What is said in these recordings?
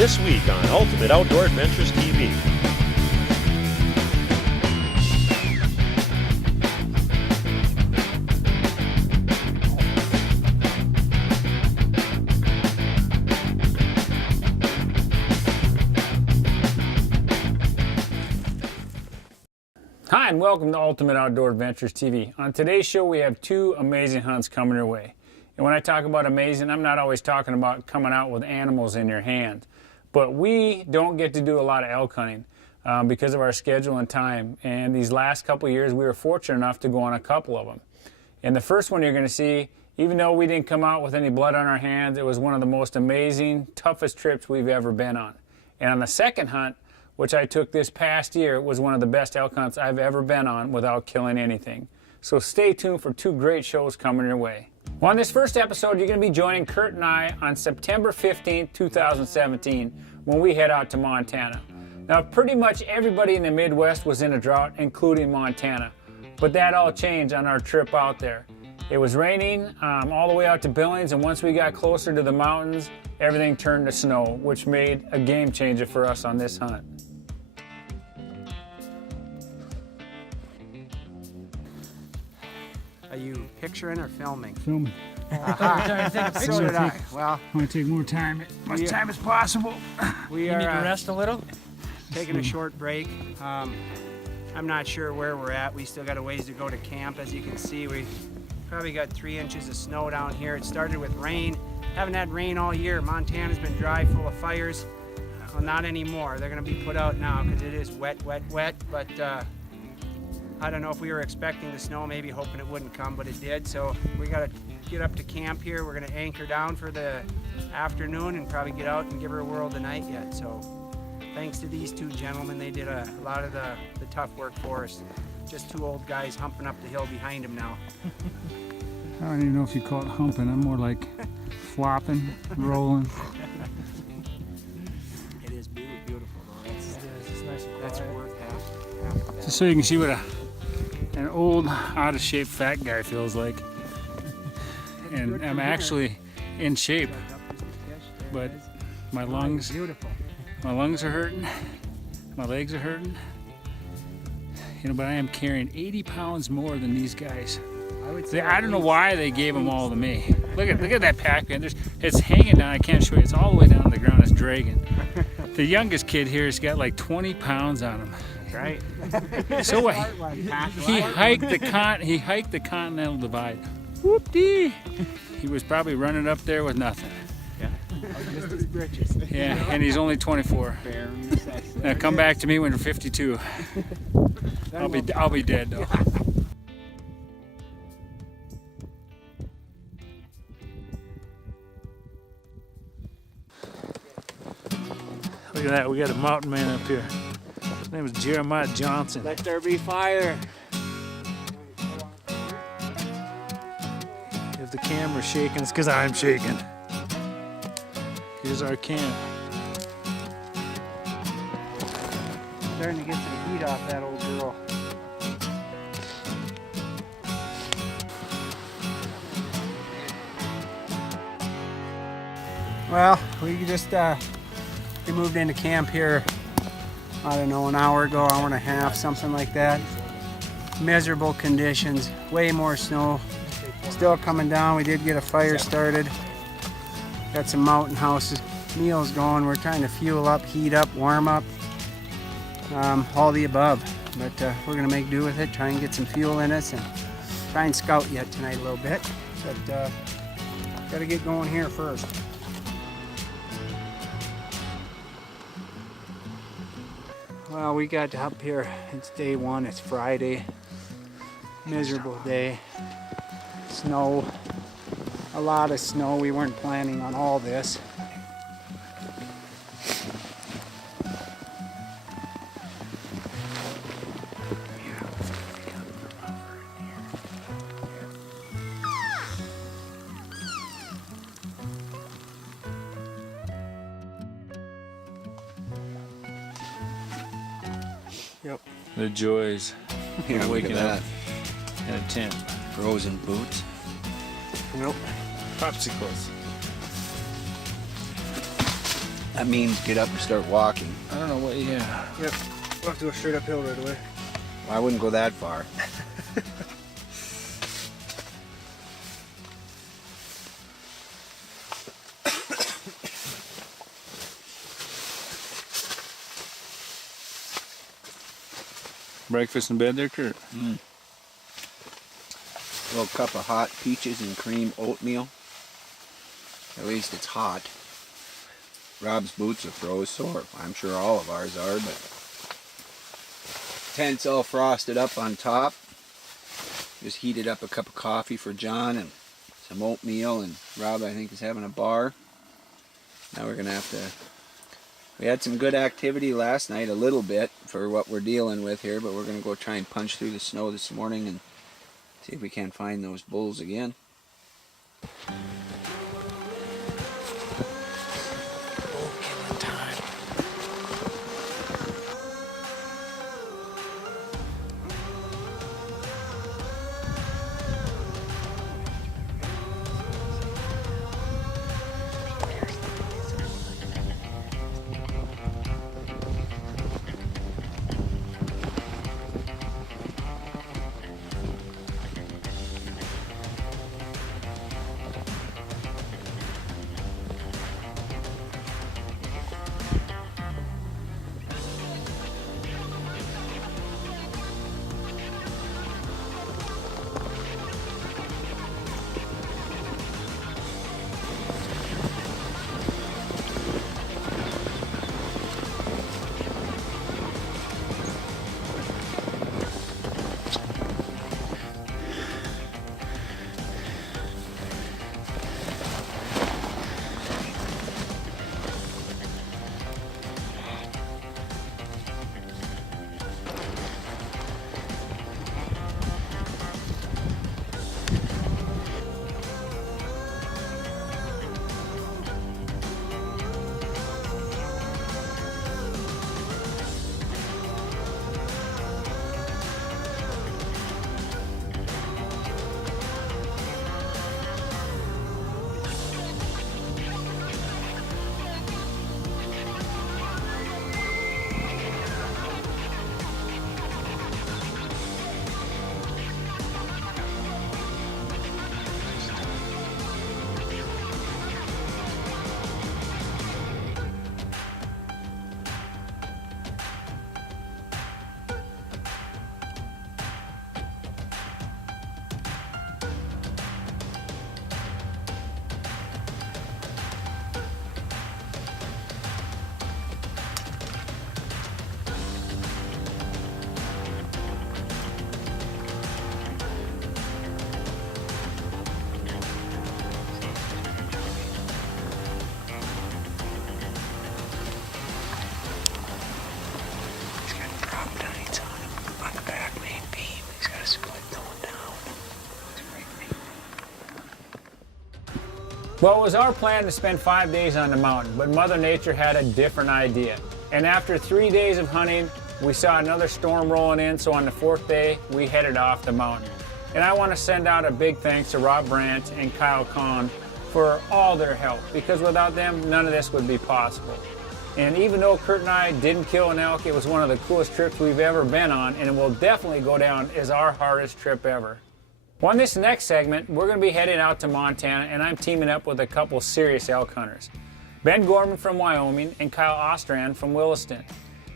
This week on Ultimate Outdoor Adventures TV. Hi, and welcome to Ultimate Outdoor Adventures TV. On today's show, we have two amazing hunts coming your way. And when I talk about amazing, I'm not always talking about coming out with animals in your hand. But we don't get to do a lot of elk hunting because of our schedule and time. And these last couple of years, we were fortunate enough to go on a couple of them. And the first one you're going to see, even though we didn't come out with any blood on our hands, it was one of the most amazing, toughest trips we've ever been on. And on the second hunt, which I took this past year, was one of the best elk hunts I've ever been on without killing anything. So stay tuned for two great shows coming your way. Well, on this first episode, you're going to be joining Kurt and I on September 15th, 2017, when we head out to Montana. Now, pretty much everybody in the Midwest was in a drought, including Montana. But that all changed on our trip out there. It was raining all the way out to Billings, and once we got closer to the mountains, everything turned to snow, which made a game changer for us on this hunt. Are you picturing or filming? Filming. So did I. Well, I'm going to take more time, as much time as possible. we You are need to rest a little? taking a short break. I'm not sure where we're at. We still got a ways to go to camp. As you can see, we probably got 3 inches of snow down here. It started with rain. Haven't had rain all year. Montana's been dry, full of fires. Well, not anymore. They're going to be put out now because it is wet, wet, wet. But I don't know if we were expecting the snow, maybe hoping it wouldn't come, but it did. So we got to get up to camp here. We're going to anchor down for the afternoon and probably get out and give her a whirl tonight yet. So thanks to these two gentlemen, they did a lot of the tough work for us. Just two old guys humping up the hill behind them now. I don't even know if you call it humping. I'm more like flopping, rolling. It is beautiful though. That's worth half of that. Just so you can see what an old, out of shape fat guy feels like. And I'm actually in shape, but my lungs are hurting, my legs are hurting. But I am carrying 80 pounds more than these guys. I don't know why they gave them all to me. Look at that pack, man. It's hanging down. I can't show you. It's all the way down to the ground. It's dragging. The youngest kid here has got like 20 pounds on him. Right? So he hiked the Continental Divide. Whoop-dee! He was probably running up there with nothing. Just his britches. Yeah, and he's only 24. Now come back to me when you're 52. I'll be dead though. Look at that, we got a mountain man up here. His name is Jeremiah Johnson. Let there be fire. If the camera's shaking, it's because I'm shaking. Here's our camp. Starting to get some heat off that old girl. Well, we just we moved into camp here, I don't know, an hour ago, hour and a half, something like that. Miserable conditions, way more snow. Still coming down. We did get a fire started. Got some mountain houses, meals going. We're trying to fuel up, heat up, warm up, all the above. But we're gonna make do with it, try and get some fuel in us and try and scout yet tonight a little bit. But gotta get going here first. Well, we got up here, it's day one, it's Friday. Miserable day. Snow, a lot of snow. We weren't planning on all this. Yep. The joys Yeah, of look waking at up in a tent. Frozen boots. Nope. Popsicles. That means get up and start walking. I don't know what, yeah. Yep. We'll have to go straight uphill right away. Well, I wouldn't go that far. Breakfast in bed there, Kurt? A little cup of hot peaches and cream oatmeal. At least it's hot. Rob's boots are froze, so I'm sure all of ours are, but tent's all frosted up on top. Just heated up a cup of coffee for John and some oatmeal, and Rob, I think, is having a bar. Now we're gonna have to. We had some good activity last night, a little bit for what we're dealing with here, but we're gonna go try and punch through the snow this morning and see if we can't find those bulls again. Well, it was our plan to spend 5 days on the mountain, but Mother Nature had a different idea. And after 3 days of hunting, we saw another storm rolling in, so on the 4th day, we headed off the mountain. And I want to send out a big thanks to Rob Brandt and Kyle Kahn for all their help, because without them, none of this would be possible. And even though Kurt and I didn't kill an elk, it was one of the coolest trips we've ever been on, and it will definitely go down as our hardest trip ever. On this next segment, we're going to be heading out to Montana, and I'm teaming up with a couple serious elk hunters. Ben Gorman from Wyoming and Kyle Ostrand from Williston.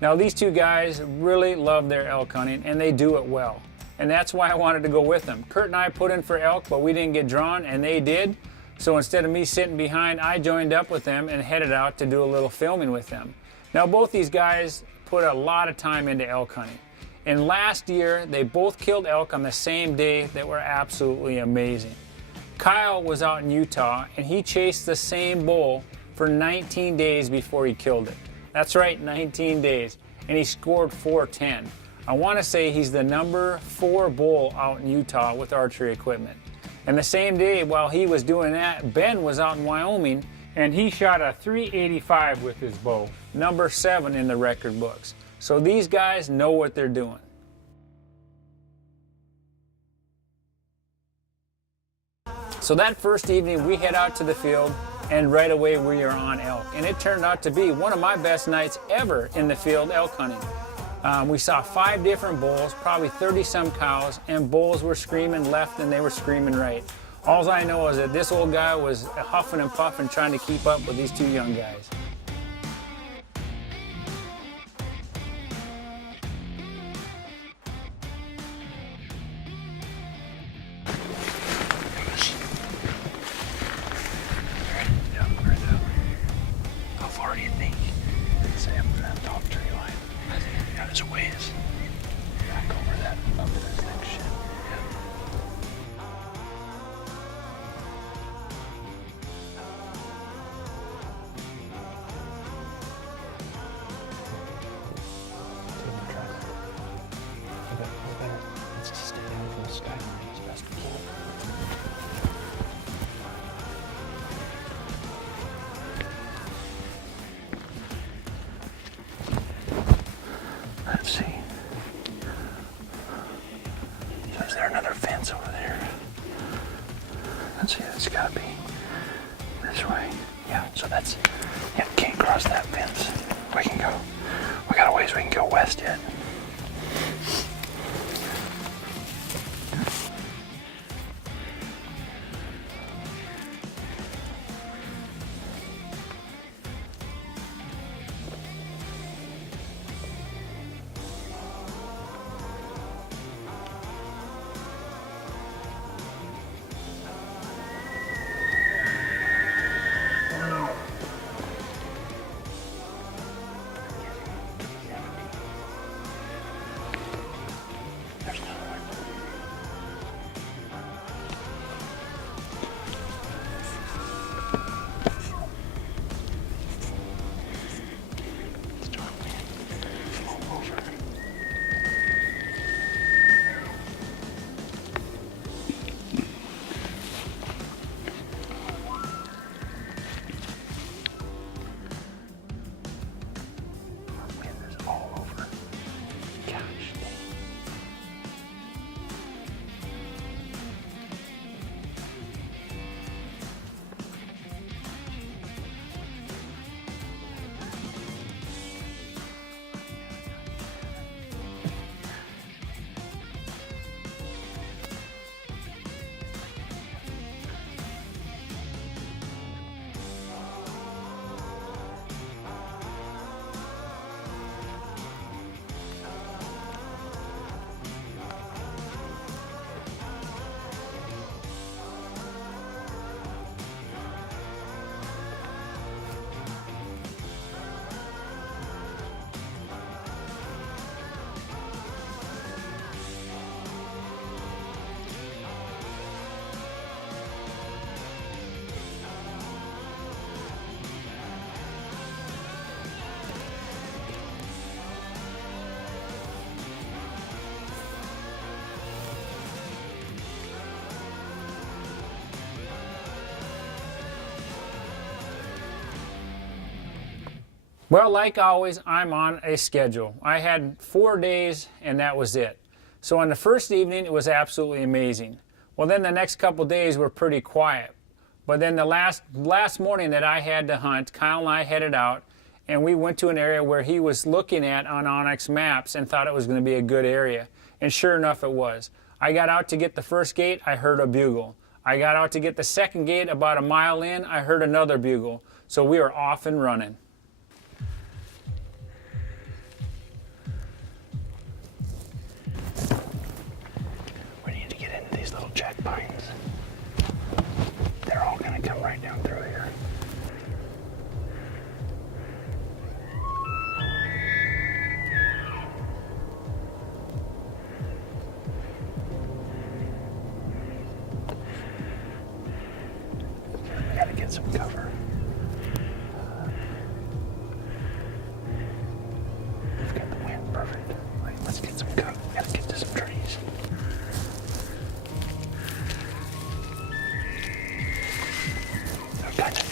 Now, these two guys really love their elk hunting, and they do it well. And that's why I wanted to go with them. Kurt and I put in for elk, but we didn't get drawn, and they did. So instead of me sitting behind, I joined up with them and headed out to do a little filming with them. Now, both these guys put a lot of time into elk hunting. And last year, they both killed elk on the same day that were absolutely amazing. Kyle was out in Utah, and he chased the same bull for 19 days before he killed it. That's right, 19 days. And he scored 410. I want to say he's the number 4 bull out in Utah with archery equipment. And the same day while he was doing that, Ben was out in Wyoming, and he shot a 385 with his bow, number 7 in the record books. So these guys know what they're doing. So that first evening, we head out to the field, and right away we are on elk. And it turned out to be one of my best nights ever in the field elk hunting. We saw 5 different bulls, probably 30 some cows, and bulls were screaming left and they were screaming right. All I know is that this old guy was huffing and puffing trying to keep up with these 2 young guys. How far do you think? Say up to that top tree line. I think there's a ways. Back over that, up to this next shit. Let's just stay down from the skyline as best we can. Let's see. So is there another fence over there? Let's see, it's gotta be this way. Yeah, so that's, yeah, can't cross that fence. We can go, we got a ways we can go west yet. There's another one. Storm wind all over. Wind is all over. Gosh dang. Well, like always, I'm on a schedule. I had 4 days and that was it. So on the first evening, it was absolutely amazing. Well, then the next couple days were pretty quiet. But then the last morning that I had to hunt, Kyle and I headed out and we went to an area where he was looking at on onX Maps and thought it was going to be a good area. And sure enough, it was. I got out to get the first gate, I heard a bugle. I got out to get the second gate about a mile in, I heard another bugle. So we were off and running. We need to get into these little jack pines. They're all gonna come right down through here. We gotta get some cover. We've got the wind perfect. Like, let's get some cover. We gotta get to some trees. They're kind of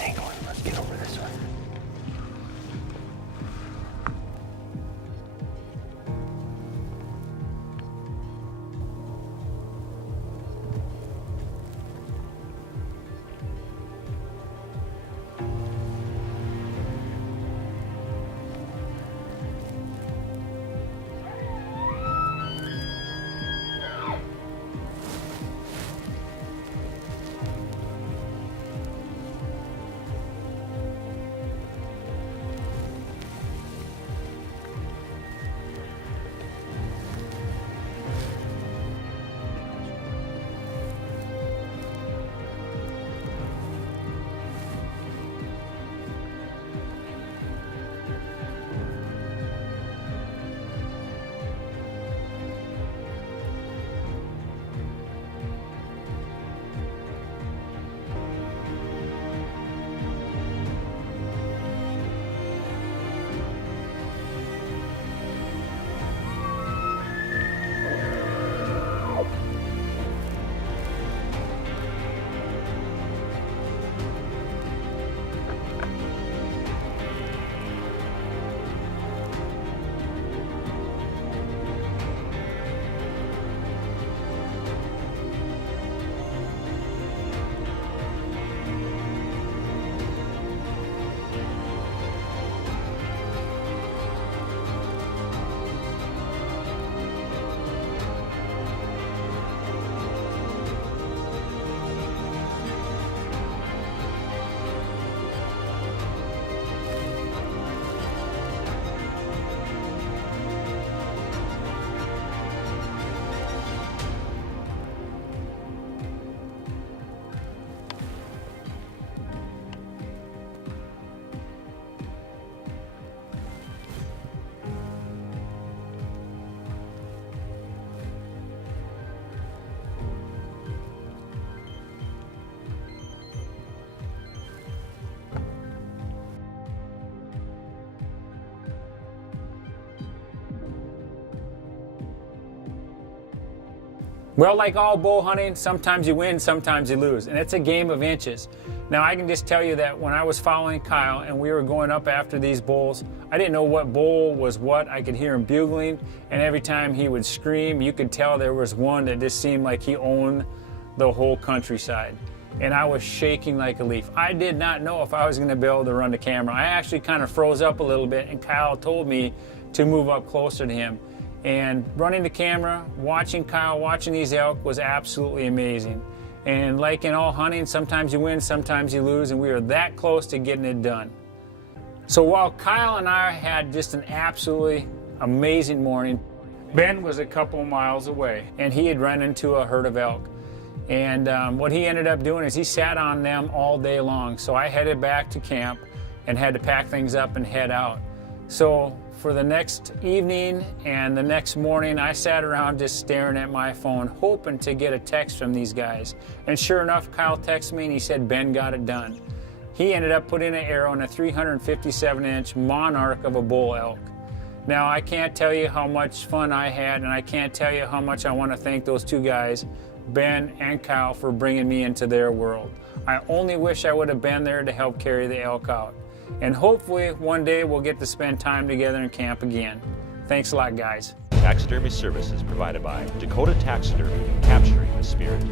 Well, like all bow hunting, sometimes you win, sometimes you lose, and it's a game of inches. Now, I can just tell you that when I was following Kyle and we were going up after these bulls, I didn't know what bull was what. I could hear him bugling, and every time he would scream, you could tell there was one that just seemed like he owned the whole countryside. And I was shaking like a leaf. I did not know if I was going to be able to run the camera. I actually kind of froze up a little bit, and Kyle told me to move up closer to him. And running the camera, watching Kyle, watching these elk was absolutely amazing. And like in all hunting, sometimes you win, sometimes you lose, and we were that close to getting it done. So while Kyle and I had just an absolutely amazing morning, Ben was a couple miles away, and he had run into a herd of elk. And what he ended up doing is he sat on them all day long. So I headed back to camp and had to pack things up and head out. So for the next evening and the next morning, I sat around just staring at my phone, hoping to get a text from these guys. And sure enough, Kyle texted me and he said, Ben got it done. He ended up putting an arrow in a 357-inch monarch of a bull elk. Now, I can't tell you how much fun I had, and I can't tell you how much I want to thank those two guys, Ben and Kyle, for bringing me into their world. I only wish I would have been there to help carry the elk out. And hopefully one day we'll get to spend time together in camp again. Thanks a lot, guys. Taxidermy services provided by Dakota Taxidermy, capturing the spirit.